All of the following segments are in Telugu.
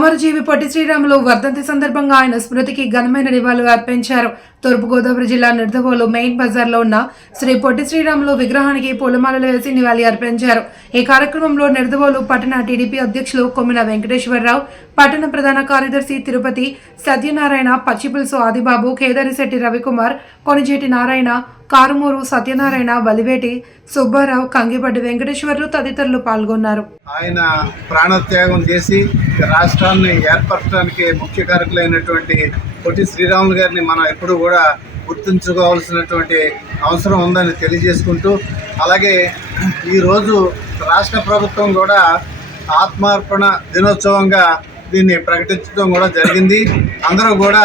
అమరజీవి పొట్టి శ్రీరాములు వర్ధంతి సందర్భంగా ఆయన స్మృతికి ఘనమైన నివాళులు అర్పించారు. తూర్పుగోదావరి జిల్లా నిర్దవోలు మెయిన్ బజార్లో ఉన్న శ్రీ పొట్టి శ్రీరాములు విగ్రహానికి పూలమాలలు వేసి నివాళి అర్పించారు. ఈ కార్యక్రమంలో నిర్దవోలు పట్టణ టీడీపీ అధ్యక్షులు కొమ్మిన వెంకటేశ్వరరావు పట్టణ ప్రధాన కార్యదర్శి తిరుపతి సత్యనారాయణ పచ్చిపులుసు ఆదిబాబు కేదారిశెట్టి రవికుమార్ కొనిజేటి నారాయణ కారుమూరు సత్యనారాయణ బలివేటి సుబ్బారావు కంగిపడ్డి వెంకటేశ్వర్లు తదితరులు పాల్గొన్నారు. ఆయన ప్రాణత్యాగం చేసి రాష్ట్రాన్ని ఏర్పరచడానికి ముఖ్య కారకులైనటువంటి పొట్టి శ్రీరాములు గారిని మనం ఎప్పుడు కూడా గుర్తుంచుకోవాల్సినటువంటి అవసరం ఉందని తెలియజేసుకుంటూ అలాగే ఈరోజు రాష్ట్ర ప్రభుత్వం కూడా ఆత్మార్పణ దినోత్సవంగా దీన్ని ప్రకటించడం కూడా జరిగింది. అందరూ కూడా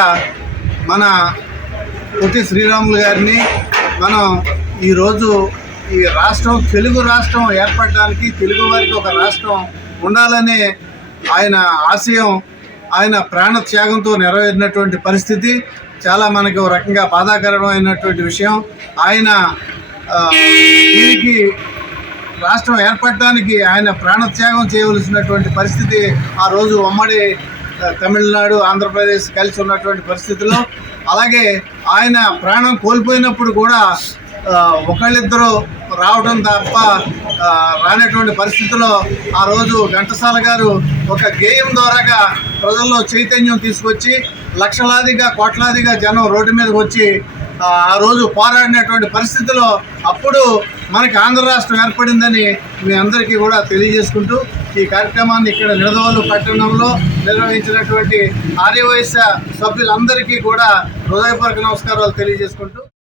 మన పొట్టి శ్రీరాములు గారిని మనం ఈరోజు ఈ రాష్ట్రం తెలుగు రాష్ట్రం ఏర్పడడానికి తెలుగు వారికి ఒక రాష్ట్రం ఉండాలనే ఆయన ఆశయం ఆయన ప్రాణ త్యాగంతో నెరవేరినటువంటి పరిస్థితి చాలా మనకి ఒక రకంగా బాధాకరమైనటువంటి విషయం. ఆయన దీనికి రాష్ట్రం ఏర్పడటానికి ఆయన ప్రాణత్యాగం చేయవలసినటువంటి పరిస్థితి ఆ రోజు ఉమ్మడి తమిళనాడు ఆంధ్రప్రదేశ్ కలిసి ఉన్నటువంటి పరిస్థితుల్లో అలాగే ఆయన ప్రాణం కోల్పోయినప్పుడు కూడా ఆ, ఒకళ్ళిద్దరూ రావడం తప్ప రానటువంటి పరిస్థితిలో ఆ రోజు ఘంటసాల గారు ఒక గేయం ద్వారాగా ప్రజల్లో చైతన్యం తీసుకొచ్చి లక్షలాదిగా కోట్లాదిగా జనం రోడ్డు మీదకి వచ్చి ఆ రోజు పోరాడినటువంటి పరిస్థితిలో అప్పుడు మనకి ఆంధ్ర రాష్ట్రం ఏర్పడిందని మీ అందరికీ కూడా తెలియజేసుకుంటూ ఈ కార్యక్రమాన్ని ఇక్కడ నిడదవోలు పట్టణంలో నిర్వహించినటువంటి ఆర్యవైశ్య సభ్యులందరికీ కూడా హృదయపూర్వక నమస్కారాలు తెలియజేసుకుంటూ